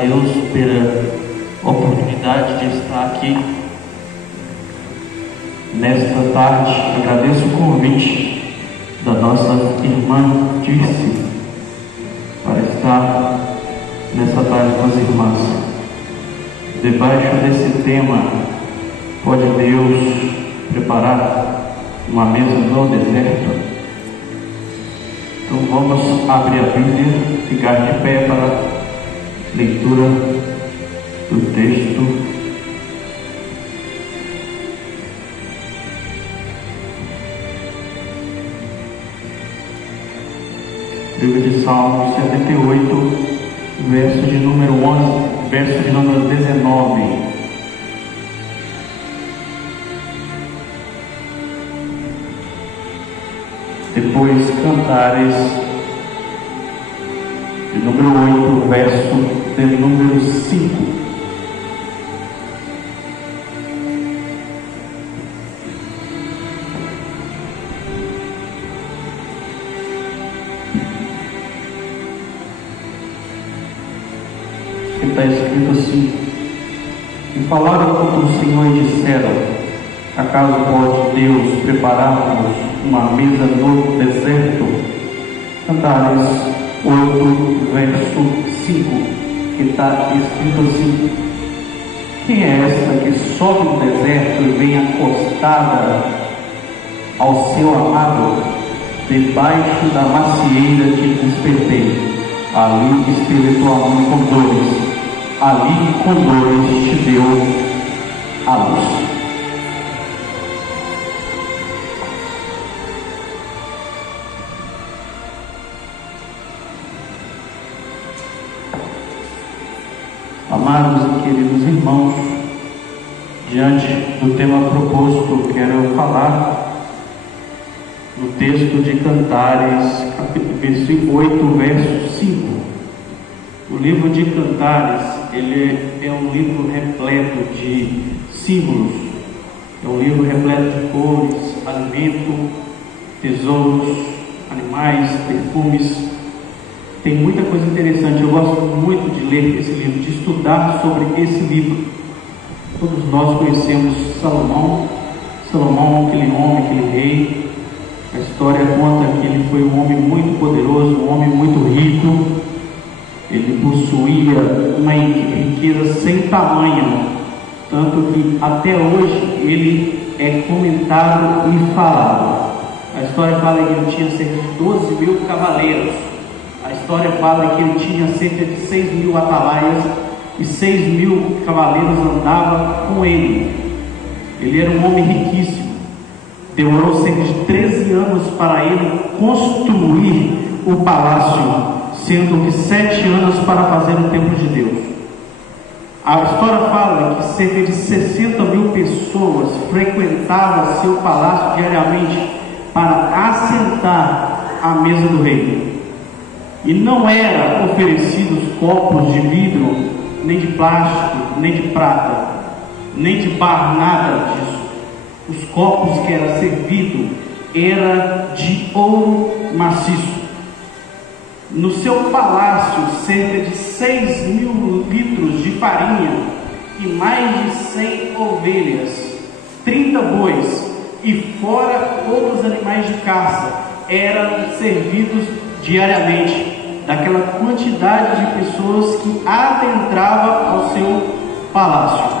Deus pela oportunidade de estar aqui nesta tarde. Agradeço o convite da nossa irmã Dirce para estar nessa tarde com as irmãs. Debaixo desse tema, pode Deus preparar uma mesa no deserto? Então vamos abrir a Bíblia, ficar de pé para a leitura do texto. Livro de Salmos 78, verso de número 11, verso de número 19. Depois Cantares, de número 8, verso de número 5. Está escrito assim: e falaram contra o Senhor e disseram: acaso pode Deus preparar-nos uma mesa no deserto? Cantares 8, verso 5, que está escrito assim: quem é esta que sobe no deserto e vem acostada ao seu amado? Debaixo da macieira te despertei, ali esteve tua mãe com dores, ali com dores te deu a luz. Amados e queridos irmãos, diante do tema proposto, quero falar no texto de Cantares, versículo 8, verso 5. O livro de Cantares, ele é um livro repleto de símbolos, é um livro repleto de cores, alimento, tesouros, animais, perfumes. Tem muita coisa interessante. Eu gosto muito de ler esse livro, de estudar sobre esse livro. Todos nós conhecemos Salomão, aquele homem, aquele rei. A história conta que ele foi um homem muito poderoso, um homem muito rico. Ele possuía uma riqueza sem tamanho, tanto que até hoje ele é comentado e falado. A história fala que ele tinha cerca de 12 mil cavaleiros. A história fala que ele tinha cerca de 6 mil atalaias e 6 mil cavaleiros andavam com ele. Ele era um homem riquíssimo. Demorou cerca de 13 anos para ele construir o palácio, sendo que 7 anos para fazer o templo de Deus. A história fala que cerca de 60 mil pessoas frequentavam seu palácio diariamente para assentar à mesa do rei. E não eram oferecidos copos de vidro, nem de plástico, nem de prata, nem de barro, nada disso. Os copos que eram servidos eram de ouro maciço. No seu palácio, cerca de 6 mil litros de farinha e mais de 100 ovelhas, 30 bois e fora outros animais de caça eram servidos diariamente daquela quantidade de pessoas que adentrava ao seu palácio.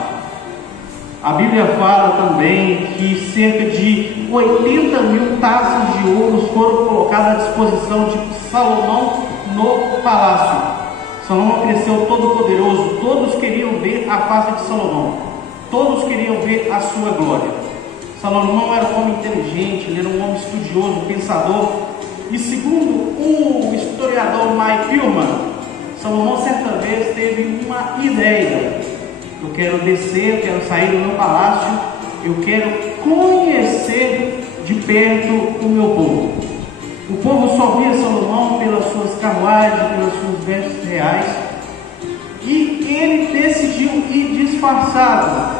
A Bíblia fala também que cerca de 80 mil taças de ouro foram colocadas à disposição de Salomão no palácio. Salomão cresceu todo poderoso, todos queriam ver a face de Salomão, todos queriam ver a sua glória. Salomão era um homem inteligente, ele era um homem estudioso, pensador. E segundo o historiador Mike Pilman, Salomão certa vez teve uma ideia: eu quero descer, eu quero sair do meu palácio, eu quero conhecer de perto o meu povo. O povo só via Salomão pelas suas carruagens, pelas suas vestes reais, e ele decidiu ir disfarçado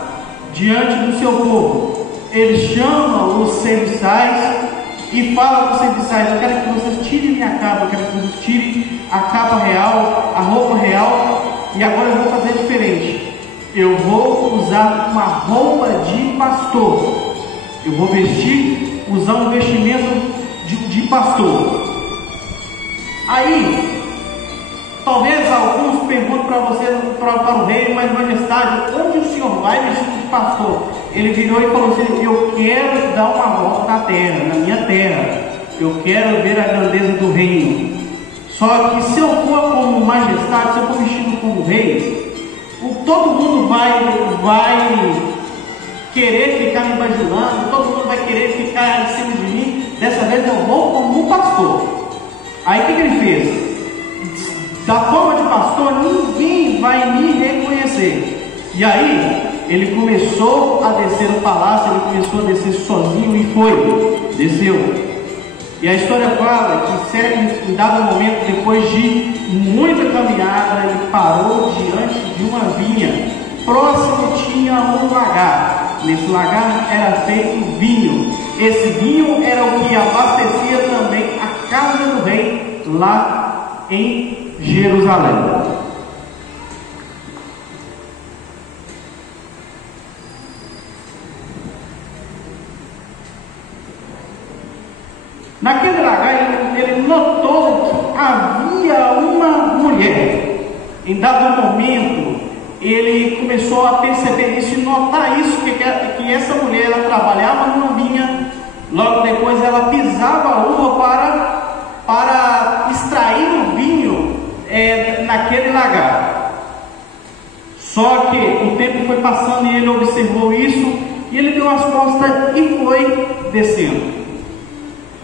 diante do seu povo. Ele chama os serviçais e fala para os serviçais: eu quero que vocês tirem minha capa, eu quero que vocês tirem a capa real, a roupa real, e agora eu vou fazer diferente. Eu vou usar uma roupa de pastor. Eu vou usar um vestimento de pastor. Aí, talvez alguns perguntem para você, para o rei, mas majestade, onde o senhor vai vestido de pastor? Ele virou e falou assim: eu quero dar uma volta na terra, na minha terra. Eu quero ver a grandeza do reino. Só que se eu for como majestade, se eu for vestido como rei, todo mundo vai querer ficar me bajulando, todo mundo vai querer ficar em cima de mim. Dessa vez eu vou como um pastor. Aí o que ele fez? Da forma de pastor, ninguém vai me reconhecer. E aí ele começou a descer no palácio, ele começou a descer sozinho e desceu. E a história fala que em dado momento, depois de muita caminhada, ele parou diante de uma vinha. Próximo tinha um lagar. Nesse lagar era feito vinho. Esse vinho era o que abastecia também a casa do rei lá em Jerusalém. Naquele lagar ele notou que havia uma mulher. Em dado momento ele começou a perceber isso e notar isso, que essa mulher ela trabalhava numa vinha. Logo depois ela pisava a uva para extrair o vinho naquele lagar. Só que o tempo foi passando e ele observou isso, e ele deu as costas e foi descendo.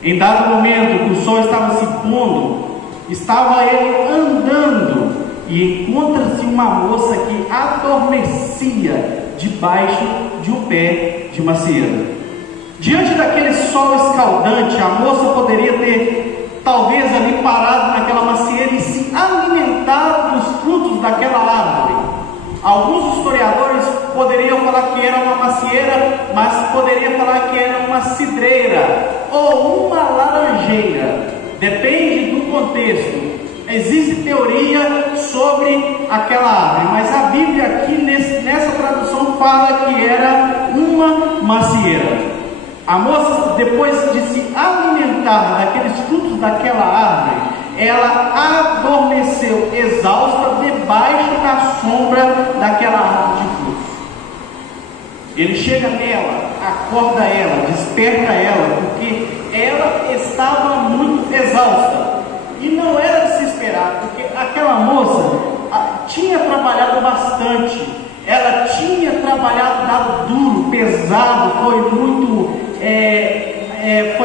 Em dado momento que o sol estava se pondo, estava ele andando e encontra-se uma moça que adormecia debaixo de um pé de macieira. Diante daquele sol escaldante, a moça poderia ter talvez ali parado naquela macieira e se alimentado dos frutos daquela árvore. Alguns historiadores poderiam falar que era uma macieira, mas poderia falar que era uma cidreira ou uma laranjeira, depende do contexto. Existe teoria sobre aquela árvore, mas a Bíblia aqui nessa tradução fala que era uma macieira. A moça, depois de se alimentar daqueles frutos daquela árvore, ela adormeceu exausta debaixo da sombra daquela árvore de frutos. Ele chega nela, acorda ela, desperta ela, porque ela estava muito exausta. E não era de se esperar, porque aquela moça tinha trabalhado bastante. Ela tinha trabalhado, dado duro, pesado, foi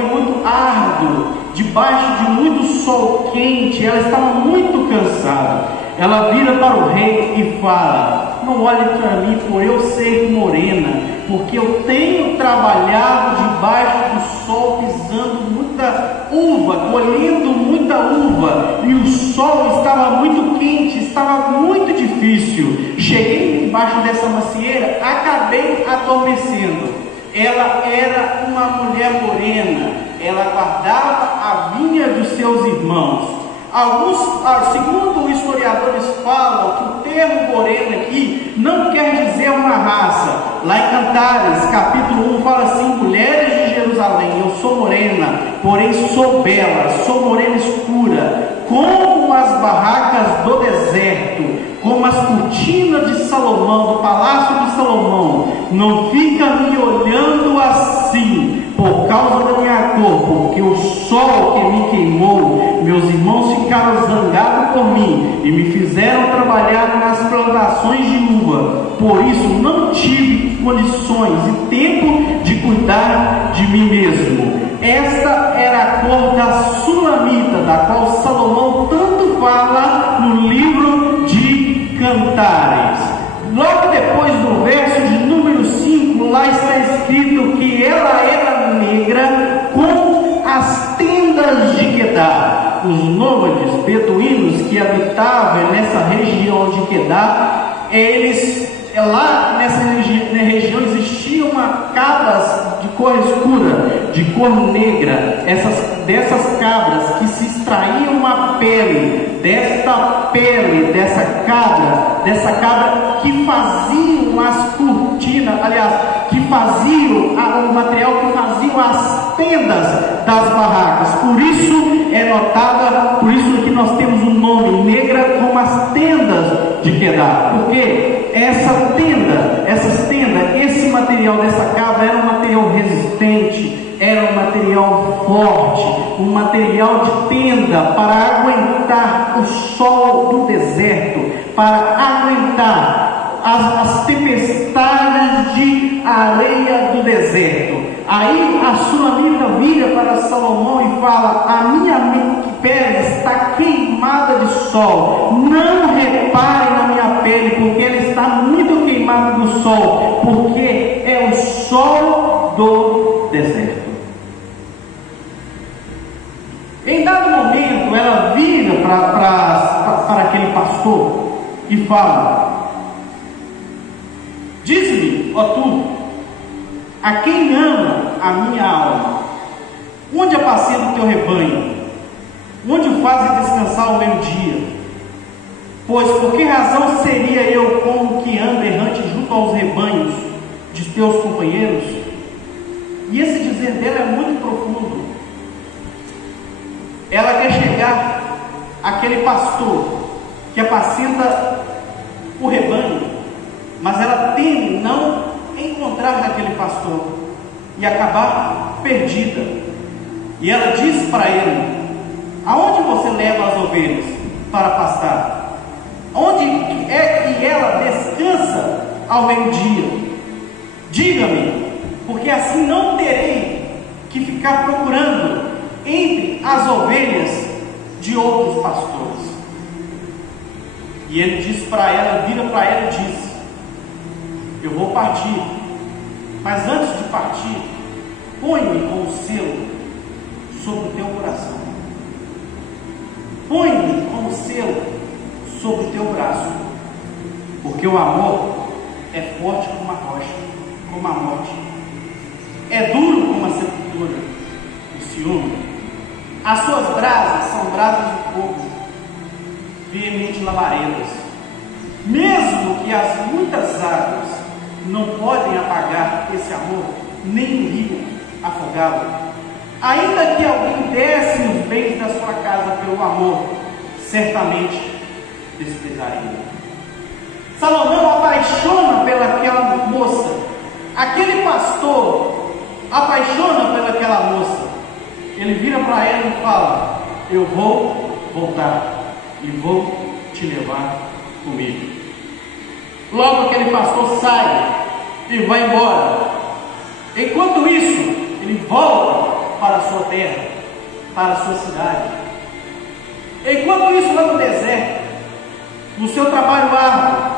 muito árduo, debaixo de muito sol quente. Ela estava muito cansada. Ela vira para o rei e fala: não olhe para mim por eu ser morena, porque eu tenho trabalhado debaixo do sol, pisando muita uva, colhendo muita uva, e o sol estava muito quente, estava muito difícil. Cheguei embaixo dessa macieira, acabei adormecendo. Ela era uma mulher morena, ela guardava a vinha dos seus irmãos. Segundo historiadores falam que o termo morena aqui não quer dizer uma raça. Lá em Cantares, capítulo 1, fala assim: mulheres de Jerusalém, eu sou morena, porém sou bela, sou morena escura, como as barracas do deserto, como as cortinas de Salomão, do palácio de Salomão. Não fica me olhando assim, por causa da minha cor, porque o sol que me queimou, meus irmãos ficaram zangados por mim e me fizeram trabalhar nas plantações de uva. Por isso não tive condições e tempo de cuidar de mim mesmo. Esta era a cor da Sulamita, da qual Salomão tanto fala no livro de Cantares. Logo depois do verso de número 5, lá está escrito que ela era negra com as tendas de Quedar. Os nômades beduínos que habitavam nessa região de Quedar, lá nessa região existiam cabras de cor escura, de cor negra. Dessas cabras que se extraíam a pele, dessa cabra que faziam as cortinas, aliás, que faziam o material que faziam as tendas das barracas. Por isso é notada, por isso que nós temos o nome negra como as tendas de Quedar, porque essas tendas, esse material dessa cabra era um material resistente, era um material forte, um material de tenda para aguentar o sol do deserto, para aguentar as tempestades de areia do deserto. Aí a sunamita vira para Salomão e fala: a minha pele está queimada de sol, não reparem na minha pele, porque ela está muito queimada do sol, porque é o sol do deserto. Em dado momento, ela vira para aquele pastor e fala: diz-me, ó tu, a quem ama a minha alma, onde apacenta o teu rebanho, onde o fazes descansar ao meio-dia? Pois por que razão seria eu como que anda errante junto aos rebanhos de teus companheiros? E esse dizer dela é muito profundo. Ela quer chegar àquele pastor que apacenta o rebanho, mas ela teme não encontrar naquele pastor e acabar perdida. E ela diz para ele: aonde você leva as ovelhas para pastar? Onde é que ela descansa ao meio-dia? Diga-me, porque assim não terei que ficar procurando entre as ovelhas de outros pastores. E ele diz para ela, vira para ela e diz: eu vou partir, mas antes de partir, põe-me com o selo sobre o teu coração. Põe-me com o selo sobre o teu braço, porque o amor é forte como a rocha, como a morte, é duro como a sepultura, o ciúme. As suas brasas são brasas de fogo, veemente labaredas. Mesmo que as muitas águas não podem apagar esse amor, nem o rio afogá-lo. Ainda que alguém desse os bens da sua casa pelo amor, certamente desprezaria. Salomão apaixona pelaquela moça, aquele pastor apaixona pelaquela moça. Ele vira para ela e fala: eu vou voltar e vou te levar comigo. Logo aquele pastor sai e vai embora. Enquanto isso, ele volta para a sua terra, para a sua cidade. Enquanto isso, lá no deserto, no seu trabalho árduo,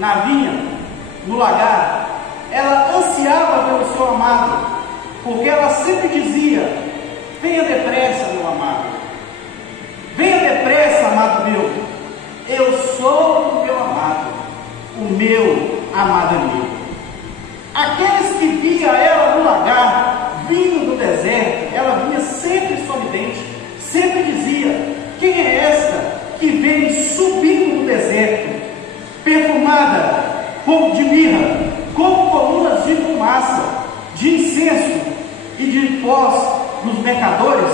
na vinha, no lagar, ela ansiava pelo seu amado, porque ela sempre dizia: venha depressa, meu amado, venha depressa, amado meu, eu sou o meu amado, o meu amado é meu. Aqueles que via ela no lagar, vindo do deserto, ela vinha sempre sorridente, sempre dizia: quem é esta que vem subindo do deserto, perfumada como de mirra, como colunas de fumaça, de incenso e de pós dos mercadores?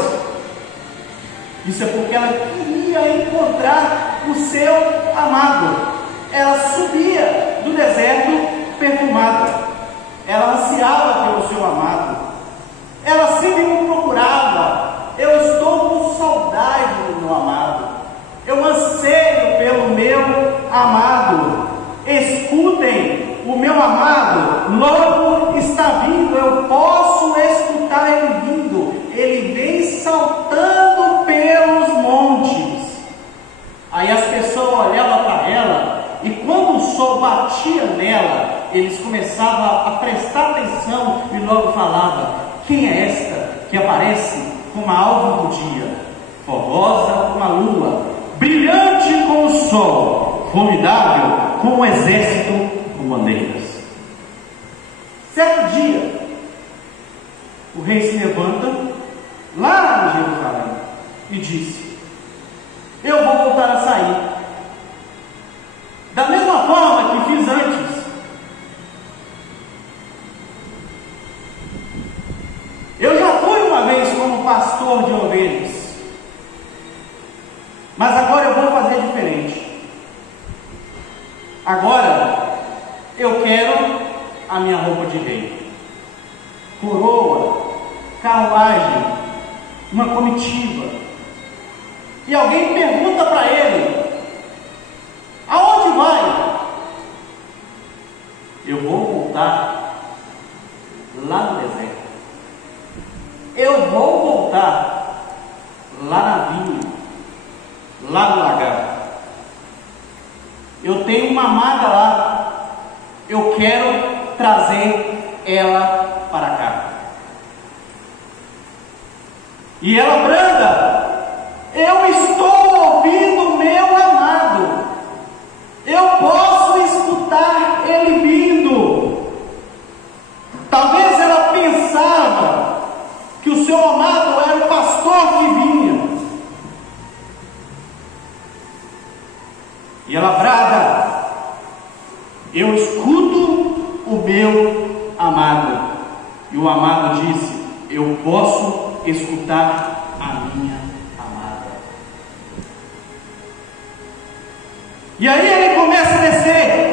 Isso é porque ela queria encontrar o seu amado. Ela subia do deserto perfumada, ela ansiava pelo seu amado, ela sempre o procurava. Eu estou com saudade do meu amado, eu anseio pelo meu amado. Escutem, o meu amado logo está vindo, eu posso escutar ele vindo, ele vem saltando pelos montes. Aí as pessoas olhavam para ela, e quando o sol batia nela, eles começavam a prestar atenção e logo falavam: quem é esta que aparece como a alva do dia, fogosa como a lua, brilhante como o sol, formidável como um exército com bandeiras? Certo dia, o rei se levanta lá em Jerusalém e disse: Agora eu quero a minha roupa de rei, coroa, carruagem, uma comitiva. E alguém pergunta para ele: aonde vai? Eu vou voltar lá no deserto. Eu vou voltar lá na vinha, lá no lagar. Eu tenho uma amada lá. Eu quero trazer ela para cá. E ela branda: eu estou ouvindo meu amado. Eu posso escutar ele vindo. Talvez ela pensava que o seu amado era o pastor que vinha. E ela brada: eu escuto o meu amado. E o amado disse: eu posso escutar a minha amada. E aí ele começa a descer.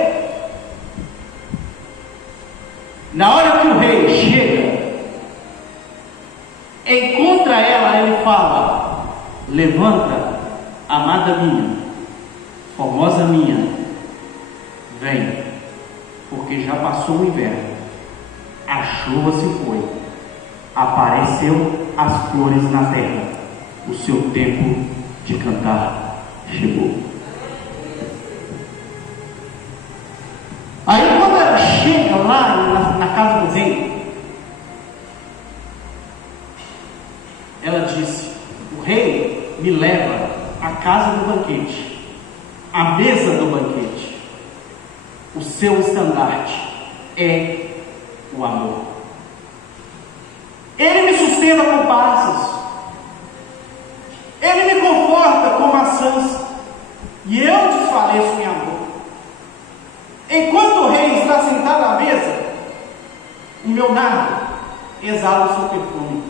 Na hora que o rei chega, encontra ela, ele fala: levanta, amada minha, formosa minha, vem, porque já passou o inverno, a chuva se foi, apareceu as flores na terra, o seu tempo de cantar chegou. Aí quando ela chega lá na casa do rei, ela disse: o rei me leva à casa do banquete, à mesa do banquete. O seu estandarte é o amor. Ele me sustenta com passas, ele me conforta com maçãs, e eu desfaleço em amor. Enquanto o rei está sentado à mesa, o meu nardo exala o seu perfume.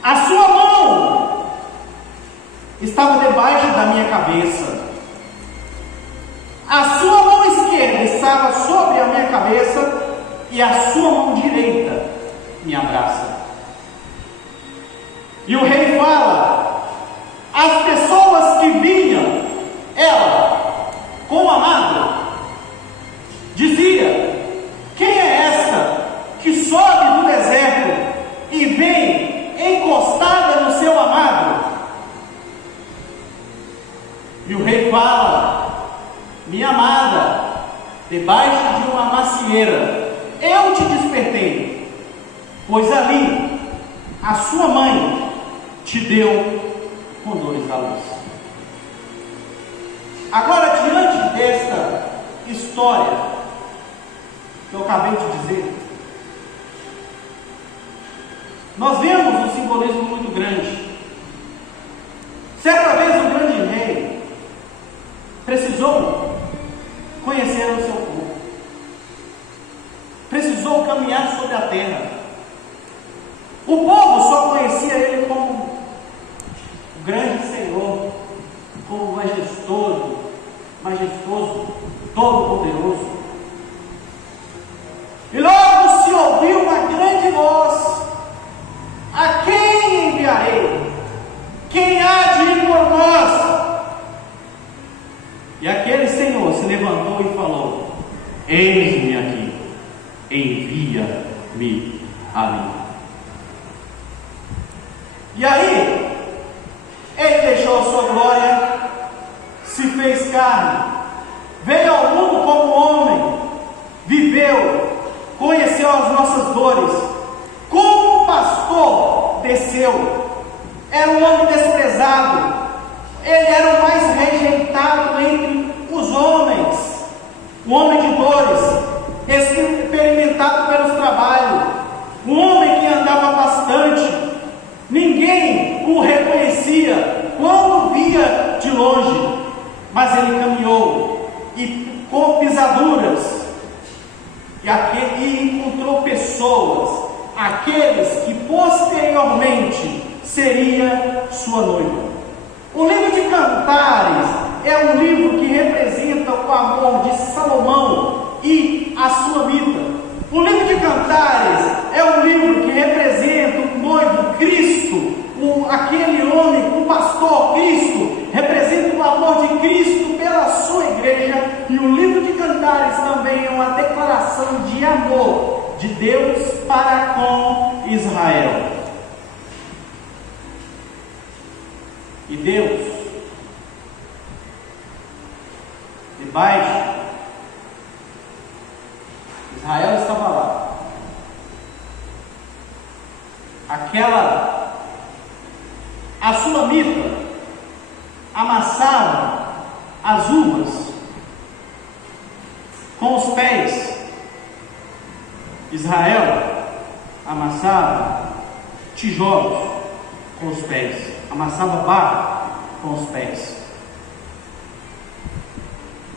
A sua mão estava debaixo da minha cabeça. A sua mão esquerda estava sobre a minha cabeça, e a sua mão direita me abraça. E o rei fala: as pessoas que vinham, ela, com o amado, dizia: quem é esta que sobe do deserto e vem encostada no seu amado? E o rei fala: minha amada, debaixo de uma macieira eu te despertei, pois ali a sua mãe te deu com dores à luz. Agora, diante desta história que eu acabei de dizer, nós vemos um simbolismo muito grande. Certa vez o grande rei precisou conhecer o seu povo, precisou caminhar sobre a terra. O povo só conhecia ele como o grande Senhor, como majestoso, todo-poderoso. E logo se ouviu uma grande voz: a quem enviarei? Quem há de ir por nós? E aquele Senhor se levantou e falou: eis-me aqui, envia-me a mim. E aí, ele deixou a sua glória, se fez carne, veio ao mundo como homem, viveu, conheceu as nossas dores, como um pastor desceu. Era um homem desprezado, ele era o mais rejeitado entre os homens, um homem de dores, experimentado pelos trabalhos, um homem que andava bastante, ninguém o reconhecia quando via de longe, mas ele caminhou e com pisaduras e encontrou pessoas, aqueles que posteriormente seria sua noiva. O livro de Cantares, é um livro que representa o amor de Salomão e a Sulamita. O livro de Cantares é um livro que representa o noivo Cristo, aquele homem, o pastor Cristo, representa o amor de Cristo pela sua igreja. E o livro de Cantares também é uma declaração de amor de Deus para com Israel. E Deus, debaixo, Israel estava lá. A Sulamita amassava as uvas com os pés. Israel amassava tijolos com os pés, amassava barro com os pés.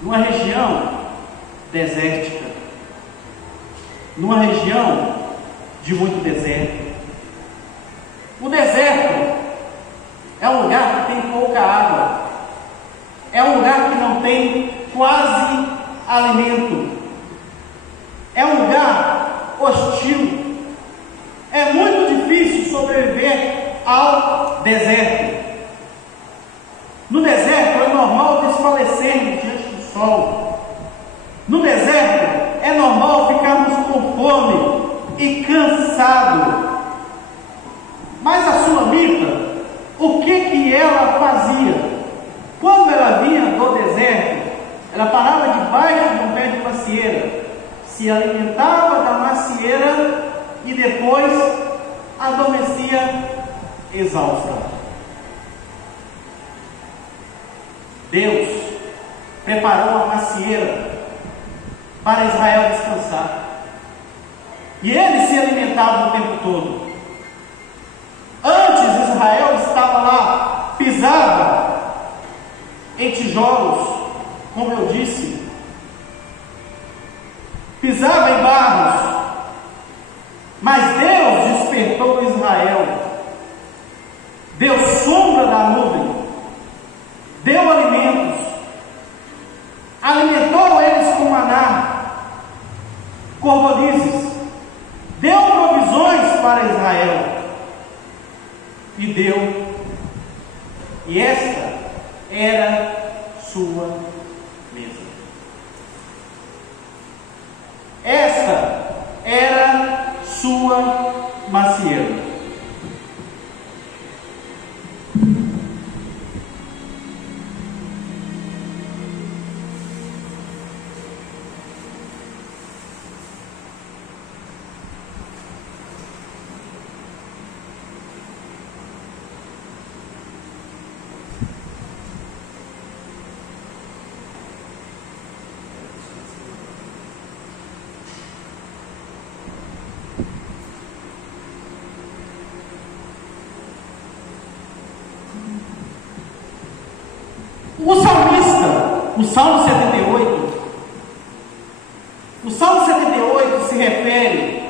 Numa região desértica, numa região de muito deserto. O deserto é um lugar que tem pouca água, é um lugar que não tem quase alimento, é um lugar hostil, é muito difícil sobreviver ao deserto. No deserto é normal desfalecermos diante do sol, no deserto é normal ficarmos com fome e cansado. Mas a Sulamita, o que ela fazia? Quando ela vinha do deserto, ela parava debaixo de um pé de macieira, se alimentava da macieira e depois adormecia exausta. Deus preparou a macieira para Israel descansar, e ele se alimentava o tempo todo. Antes Israel estava lá, pisava em tijolos, como eu disse, pisava em barros, mas Deus despertou Israel, deu sombra da nuvem, deu alimentos, alimentou eles com maná, cordonizes, deu provisões para Israel, e esta era sua mesa. Esta era sua macieira. O salmista, o Salmo 78 se refere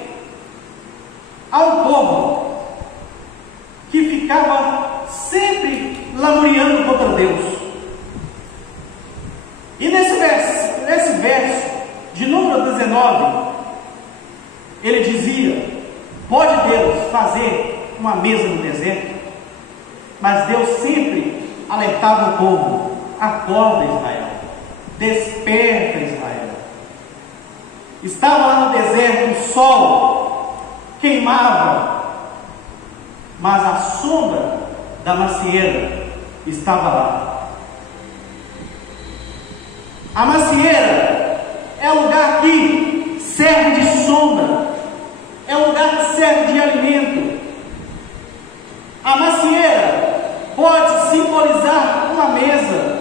ao povo que ficava sempre lamuriando contra Deus. E nesse verso de número 19, ele dizia: pode Deus fazer uma mesa no deserto? Mas Deus sempre alertava o povo: acorda, Israel, desperta, Israel. Estava lá no deserto, o sol queimava, mas a sombra da macieira estava lá. A macieira é um lugar que serve de sombra, é um lugar que serve de alimento. A macieira pode simbolizar uma mesa,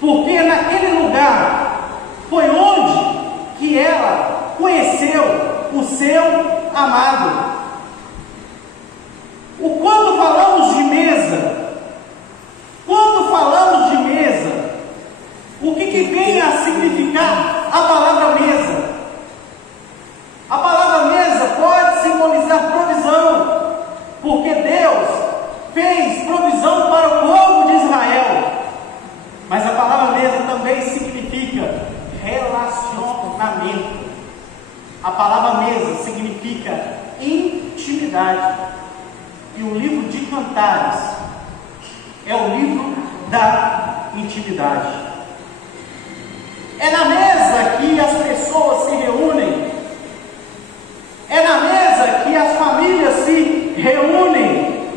porque naquele lugar foi onde que ela conheceu o seu amado. Quando falamos de mesa, o que vem a significar a palavra mesa? A palavra mesa pode simbolizar provisão, porque Deus fez provisão para o povo de Israel. A palavra mesa significa intimidade. E o livro de Cantares é o livro da intimidade. É na mesa que as pessoas se reúnem. É na mesa que as famílias se reúnem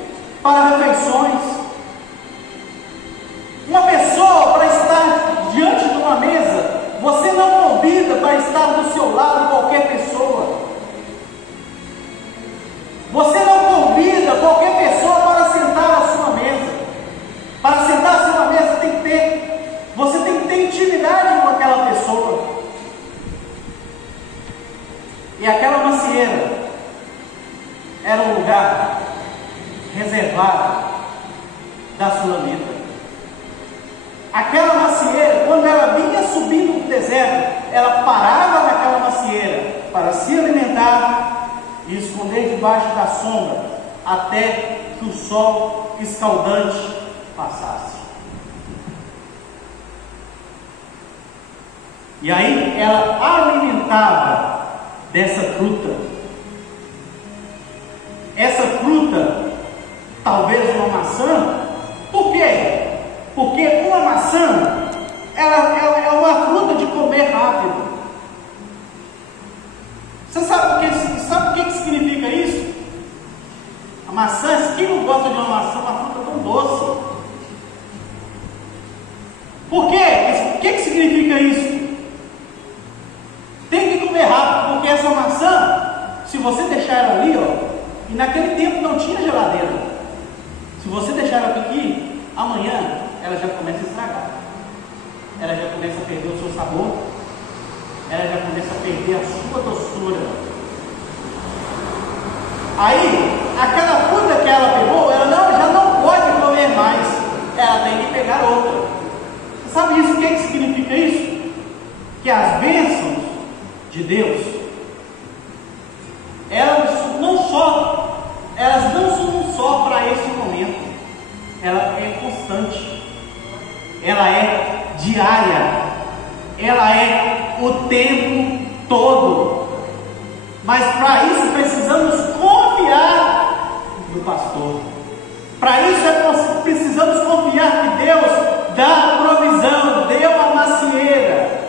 para refeições. Uma pessoa, para estar diante de uma mesa, você não convida para estar do seu lado qualquer pessoa. Você não convida qualquer pessoa para sentar à sua mesa. Para sentar à sua mesa você tem que ter intimidade com aquela pessoa. E aquela macieira era um lugar reservado da sulamita. Aquela macieira, quando ela vinha subindo do deserto, ela parava naquela macieira para se alimentar e esconder debaixo da sombra até que o sol escaldante passasse. E aí ela alimentava dessa fruta. Essa fruta, talvez uma maçã. Por quê? Porque uma maçã, ela é uma fruta de comer rápido. Você sabe o que significa isso? A maçã, quem não gosta de uma maçã, uma fruta tão doce. Por quê? O que significa isso? Tem que comer rápido, porque essa maçã, se você deixar ela ali, e naquele tempo não tinha geladeira. Se você deixar ela aqui, amanhã ela já começa a estragar. Ela já começa a perder o seu sabor. Ela já começa a perder a sua doçura. Aí, aquela fruta que ela pegou, ela já não pode comer mais. Ela tem que pegar outra. Você sabe isso? O que significa isso? Que as bênçãos de Deus, elas não são só para esse momento. Ela é constante. Ela é diária. Ela é o tempo todo. Mas para isso precisamos confiar no pastor. Para isso precisamos confiar que Deus dá a provisão, deu a macieira,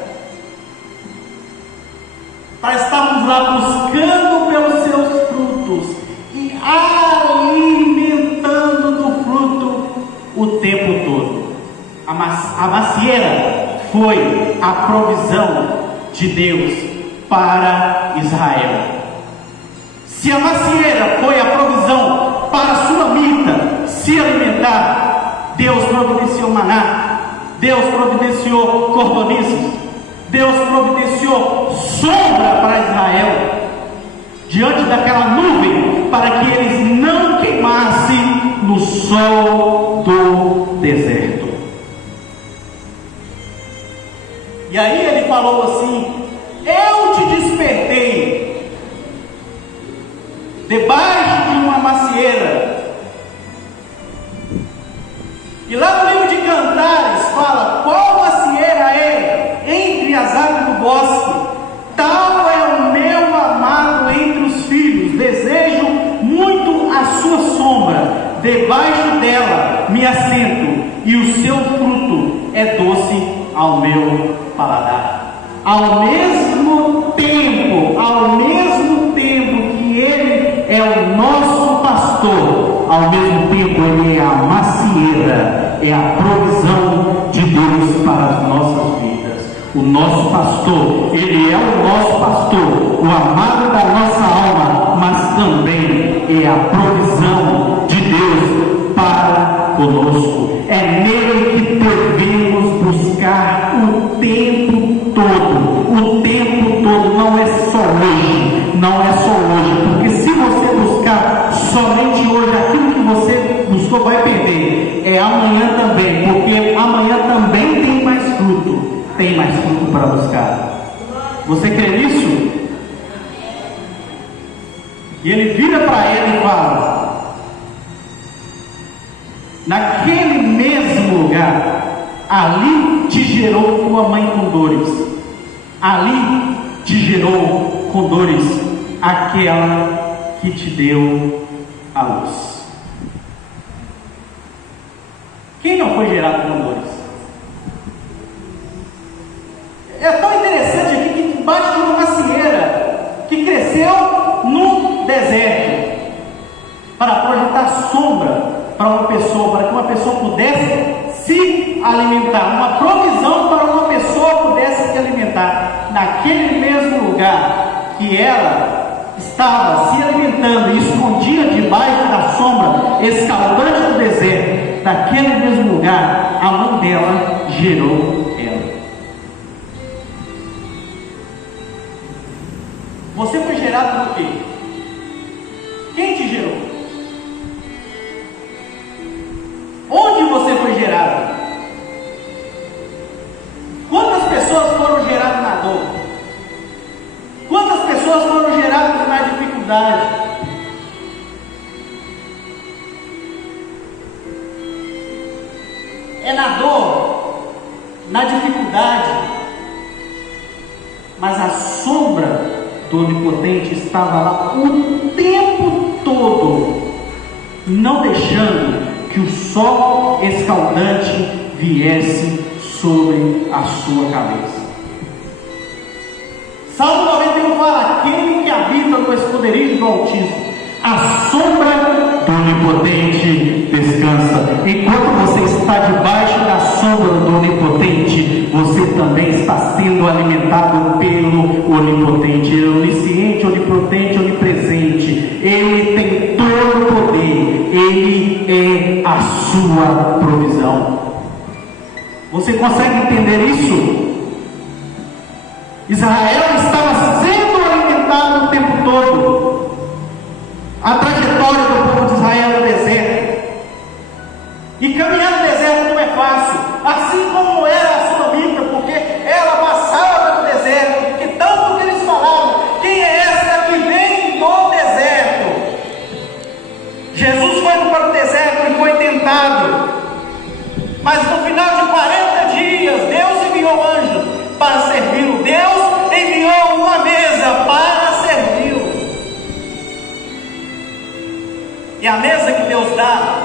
para estarmos lá buscando pelos seus frutos e alimentando do fruto o tempo todo. A macieira foi a provisão de Deus para Israel. Se a macieira foi a provisão para a sulamita se alimentar, Deus providenciou maná, Deus providenciou cordonices, Deus providenciou sombra para Israel, diante daquela nuvem, para que eles não queimassem no sol do deserto. E aí ele falou assim: eu te despertei debaixo de uma macieira. E lá no livro de Cantares fala: qual macieira é entre as árvores do bosque? Tal é o meu amado entre os filhos. Desejo muito a sua sombra. Debaixo dela me assento, e o seu fruto é doce ao meu paladar. Ao mesmo tempo que ele é o nosso pastor, ao mesmo tempo ele é a macieira, é a provisão de Deus para as nossas vidas. O nosso pastor, ele é o nosso pastor, o amado da nossa alma, mas também é a provisão de Deus para conosco. É nele que devemos buscar o tempo todo. O tempo todo, não é só hoje. Não é só hoje. Porque se você buscar somente hoje aquilo que você buscou, vai perder. É amanhã também. Porque amanhã também tem mais fruto. Tem mais fruto para buscar. Você crê nisso? E ele vira para ele e fala: naquele mesmo lugar, ali te gerou tua mãe com dores, ali te gerou com dores aquela que te deu a luz. Quem não foi gerado com dores? É tão interessante aqui que embaixo de uma macieira que cresceu no deserto para projetar sombra para uma pessoa, para que uma pessoa pudesse se alimentar, uma provisão para uma pessoa pudesse se alimentar naquele mesmo lugar que ela estava se alimentando e escondia debaixo da sombra escaldante do deserto. Naquele mesmo lugar a mãe dela gerou ela. Você foi gerado por quê? Quem te gerou? Onde você foi gerado? Quantas pessoas foram geradas na dor? Quantas pessoas foram geradas na dificuldade? É na dor, na dificuldade, mas a sombra do Onipotente estava lá o tempo todo, não deixando que o sol escaldante viesse sobre a sua cabeça. Salmo 91 fala: aquele que habita no esconderijo do Altíssimo, a sombra do Onipotente descansa. Enquanto você está debaixo da sombra do Onipotente, você também está sendo alimentado pelo Onipotente. Ele é onisciente, onipotente, onipresente. Ele tem todo o poder. Ele é a sua provisão. Você consegue entender isso? Israel estava sendo alimentado o tempo todo. A trajetória do povo de Israel no deserto. E caminhar no deserto não é fácil. Assim como era a Sunamita, porque ela passava pelo deserto. Que tanto que eles falavam: quem é essa que vem do deserto? Jesus foi para o deserto e foi tentado. Mas no final de 40 dias, Deus enviou anjos para servi-lo. Deus enviou uma mesa para servi-lo. E a mesa que Deus dá,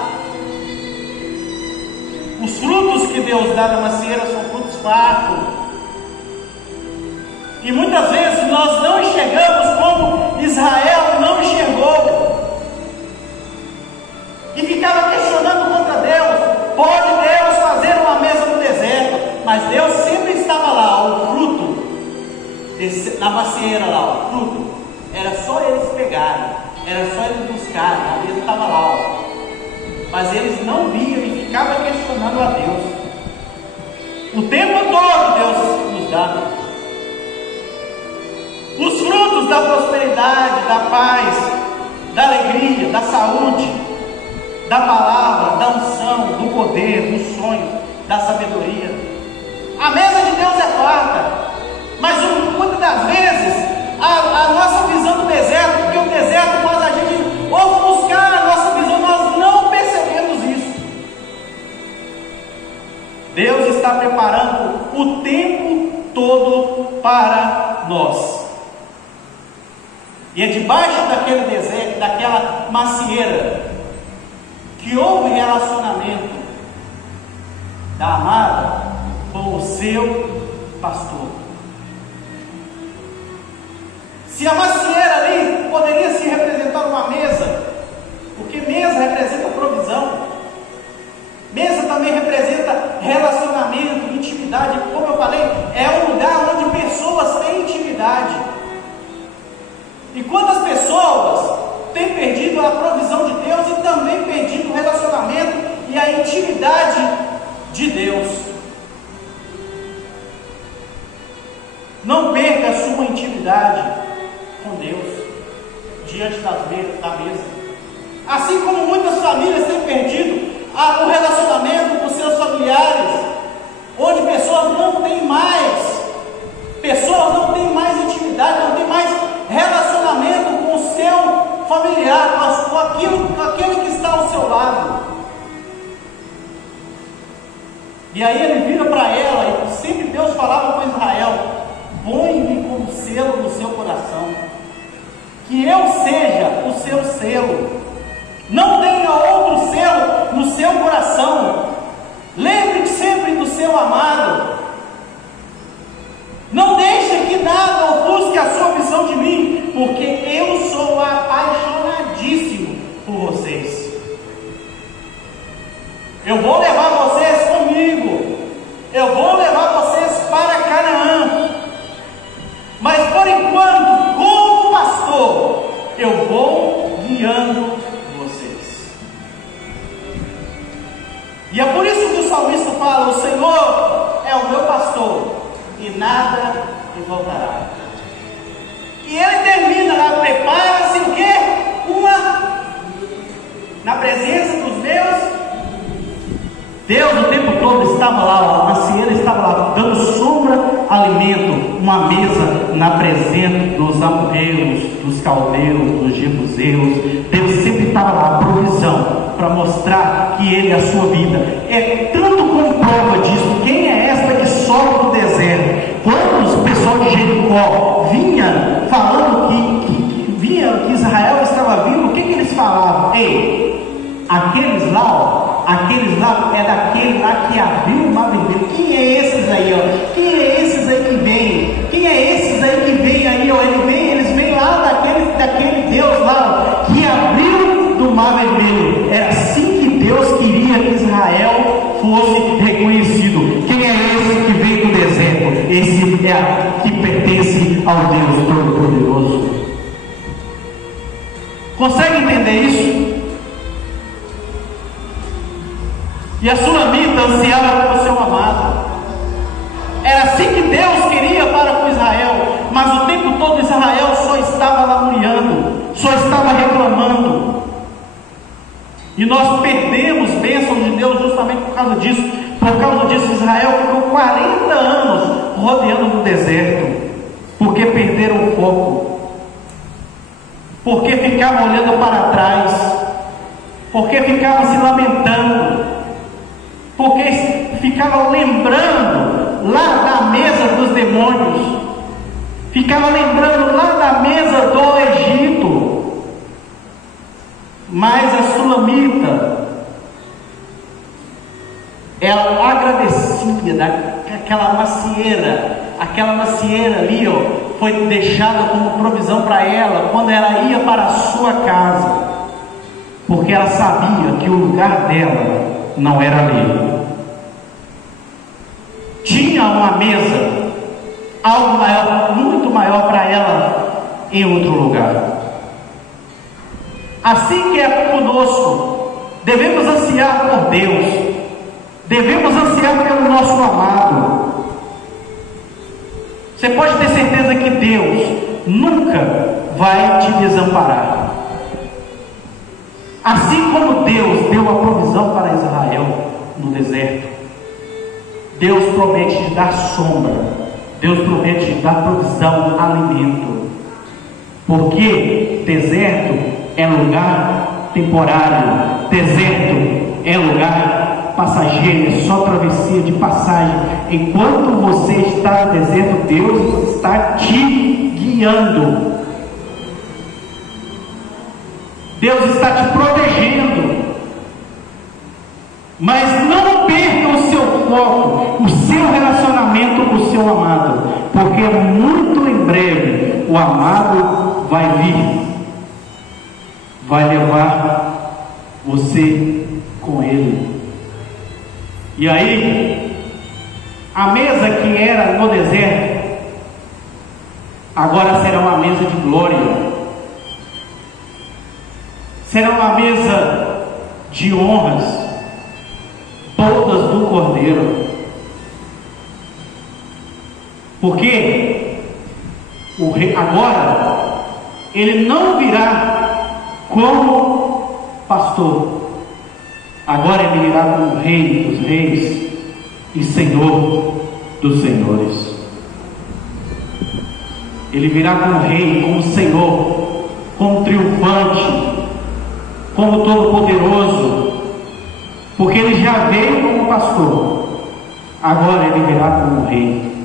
os frutos que Deus dá na macieira são frutos fartos. E muitas vezes nós não enxergamos como Israel não enxergou. E ficava questionando contra Deus: pode Deus fazer uma mesa no deserto? Mas Deus sempre estava lá, o fruto, na macieira lá, o fruto, era só eles pegarem. Era só eles buscarem, a mesa estava lá, ó. Mas eles não viam e ficavam questionando a Deus. O tempo todo Deus nos dá os frutos da prosperidade, da paz, da alegria, da saúde, da palavra, da unção, do poder, dos sonhos, da sabedoria. A mesa de Deus é farta, mas muitas das vezes a nossa visão do deserto, porque o deserto faz a gente ofuscar a nossa visão, nós não percebemos isso. Deus está preparando o tempo todo para nós. E é debaixo daquele deserto, daquela macieira, que houve relacionamento da amada com o seu pastor. Se a macieira ali poderia se representar uma mesa, porque mesa representa provisão, mesa também representa relacionamento, intimidade. Como eu falei, é um lugar onde pessoas têm intimidade. E quantas pessoas têm perdido a provisão de Deus e também perdido o relacionamento e a intimidade de Deus? Não perca a sua intimidade com Deus diante da mesa. Assim como muitas famílias têm perdido o relacionamento com seus familiares, onde pessoas não têm mais intimidade, não têm mais relacionamento com o seu familiar, com aquele que está ao seu lado. E aí ele vira para ela, e sempre Deus falava com Israel: põe-me como seu selo no seu coração, que eu seja o seu selo. Não tenha outro selo no seu coração. Lembre sempre do seu amado. Não deixe que nada ofusque a sua visão de mim, porque eu sou apaixonadíssimo por vocês. Eu vou levar vocês comigo. Eu vou levar vocês para Canaã. Mas por enquanto, como pastor, eu vou guiando vocês. E é por isso que o salmista fala: o Senhor é o meu pastor, e nada me faltará. E ele termina lá: prepara-se o quê? Na presença dos meus. Deus o tempo todo estava lá, a macieira estava lá, dando sombra, alimento, uma mesa na presença dos amorreus, dos caldeus, dos jebuseus. Deus sempre estava lá, a provisão, para mostrar que Ele é a sua vida. É tanto como prova disso. Quem é esta que sobe do deserto? Quando o pessoal de Jericó vinha falando que Israel estava vindo, o que eles falavam? Ei, aqueles lá é daquele lá que abriu o mar vermelho. Quem é esses aí, ó? Quem é esses aí que vem? Quem é esses aí que vem aí, ó? Eles vêm lá daquele Deus lá, ó, que abriu do mar vermelho. É assim que Deus queria que Israel fosse reconhecido. Quem é esse que veio do deserto? Esse é que pertence ao Deus Todo-Poderoso. Consegue entender isso? E a Sulamita ansiava pelo seu amado. Era assim que Deus queria para com Israel. Mas o tempo todo Israel só estava lamuriando, só estava reclamando. E nós perdemos bênçãos de Deus justamente por causa disso. Por causa disso, Israel ficou 40 anos rodeando no deserto, porque perderam o foco, porque ficavam olhando para trás, porque ficavam se lamentando, porque ficava lembrando lá da mesa dos demônios, ficava lembrando lá da mesa do Egito. Mas a Sulamita, ela agradecia daquela macieira ali, ó, foi deixada como provisão para ela quando ela ia para a sua casa, porque ela sabia que o lugar dela não era ali. Tinha uma mesa, algo maior, muito maior para ela em outro lugar. Assim que é conosco, devemos ansiar por Deus, devemos ansiar pelo nosso amado. Você pode ter certeza que Deus nunca vai te desamparar. Assim como Deus deu a provisão para Israel no deserto, Deus promete te dar sombra, Deus promete te dar provisão, alimento. Porque deserto é lugar temporário, deserto é lugar passageiro, é só travessia de passagem. Enquanto você está no deserto, Deus está te guiando, Deus está te protegendo. Mas não perca o seu foco, o seu relacionamento com o seu amado, porque muito em breve o amado vai vir, vai levar você com ele. E aí, a mesa que era no deserto, agora será uma mesa de glória, será uma mesa de honras, todas do Cordeiro. Porque o rei agora, ele não virá como pastor, agora ele virá como Rei dos Reis e Senhor dos Senhores. Ele virá como Rei, como Senhor, como triunfante, como Todo-Poderoso, porque ele já veio como pastor, agora ele virá como Rei,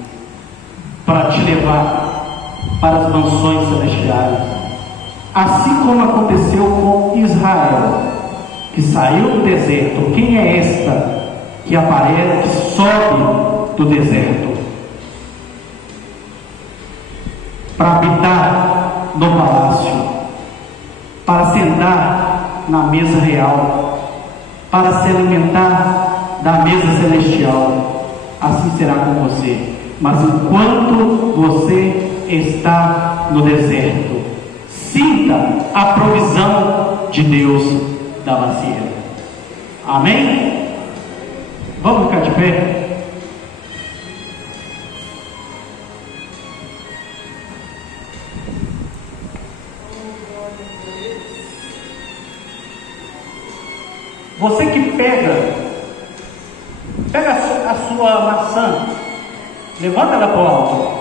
para te levar para as mansões celestiais, assim como aconteceu com Israel, que saiu do deserto. Quem é esta que aparece, que sobe do deserto para habitar no palácio, para sentar na mesa real, para se alimentar da mesa celestial? Assim será com você. Mas enquanto você está no deserto, sinta a provisão de Deus da macieira. Amém? Vamos ficar de pé? Você que pega a sua maçã, levanta ela para o alto.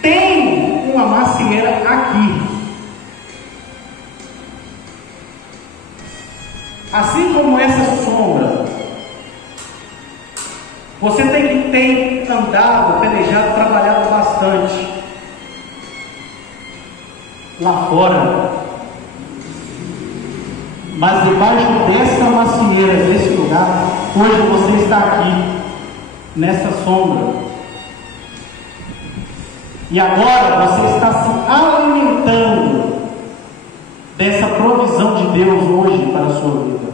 Tem uma macieira aqui. Assim como essa sombra, você tem que ter andado, pelejado, trabalhado bastante lá fora. Mas debaixo dessa macieira, desse lugar, hoje você está aqui, nessa sombra. E agora você está se alimentando dessa provisão de Deus hoje para a sua vida.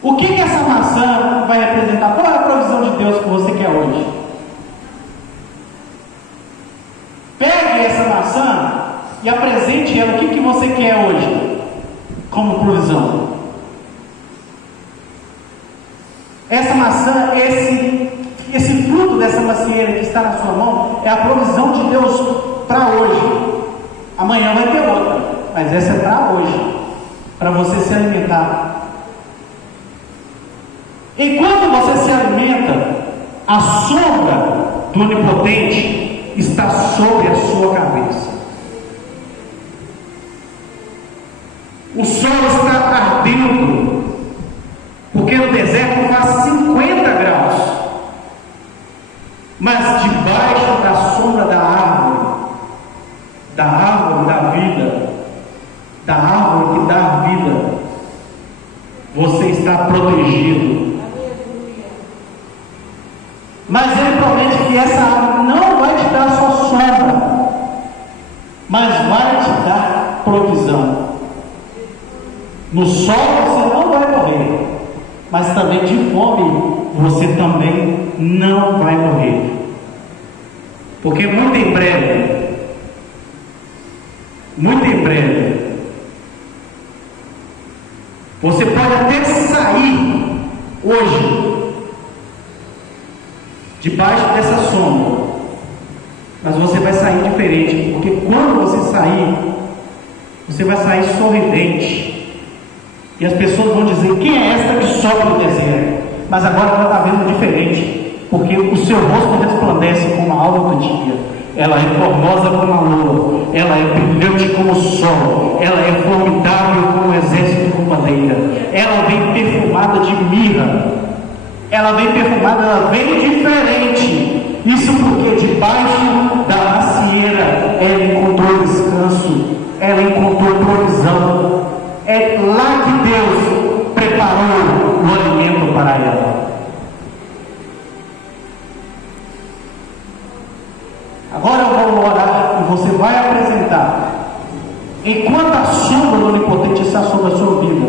O que essa maçã vai representar? Qual é a provisão de Deus que você quer hoje? Pegue essa maçã e apresente ela. O que você quer hoje como provisão? Essa maçã, esse fruto dessa macieira que está na sua mão, é a provisão de Deus para hoje. Amanhã vai ter outra, mas essa é para hoje, para você se alimentar. Enquanto você se alimenta, a sombra do Onipotente está sobre a sua cabeça. O sol está ardendo, porque no deserto faz 50 graus, mas debaixo da sombra da árvore da vida, da árvore que dá vida, você está protegido. Mas ele promete que essa árvore não vai te dar só sombra, mas vai te dar provisão. No sol você não vai morrer, mas também de fome você também não vai morrer. Porque muito em breve, você pode até sair hoje debaixo dessa sombra, mas você vai sair diferente, porque quando você sair, você vai sair sorridente. E as pessoas vão dizer: quem é esta que sobe do deserto? Mas agora ela está vendo diferente, porque o seu rosto resplandece como a alva do dia. Ela é formosa como a lua, ela é brilhante como o sol, ela é formidável como o exército com bandeira. Ela vem perfumada de mirra, ela vem diferente. Isso porque debaixo da macieira ela encontrou descanso, ela encontrou provisão. É lá que Deus preparou o alimento para ela. Agora eu vou orar e você vai apresentar. Enquanto a sombra do Onipotente está sobre a sua vida,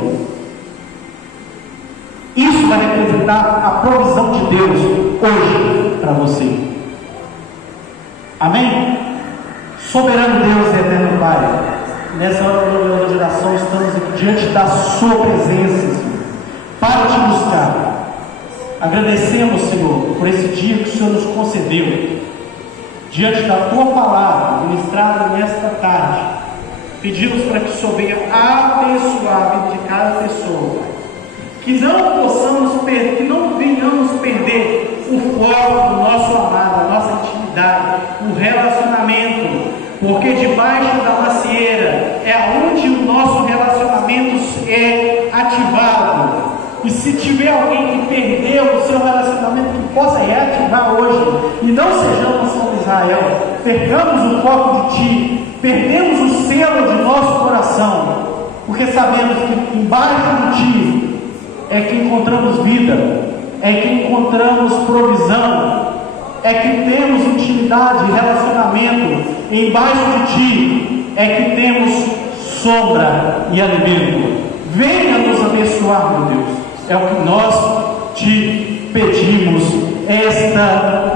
isso vai representar a provisão de Deus hoje para você. Amém? Soberano Deus e eterno Pai, nessa hora de oração estamos aqui diante da sua presença, Senhor, para te buscar. Agradecemos, Senhor, por esse dia que o Senhor nos concedeu, diante da tua palavra ministrada nesta tarde. Pedimos para que o Senhor venha abençoar a vida de cada pessoa, que não venhamos perder o foco do nosso amado, a nossa intimidade, o relacionamento, porque debaixo da macieira é onde o nosso relacionamento é ativado. E se tiver alguém que perdeu o seu relacionamento, que possa reativar hoje, e não sejamos como Israel, percamos o foco de Ti, perdemos o selo de nosso coração, porque sabemos que embaixo de Ti é que encontramos vida, é que encontramos provisão, é que temos intimidade, relacionamento, embaixo de Ti é que temos sombra e alimento. Venha nos abençoar, meu Deus, é o que nós Te pedimos esta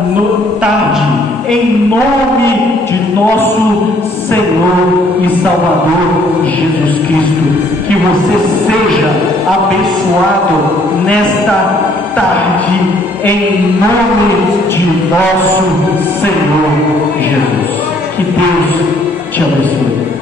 tarde, em nome de nosso Senhor e Salvador Jesus Cristo. Que você seja abençoado nesta tarde, em nome de nosso Senhor Jesus. Que Deus te abençoe.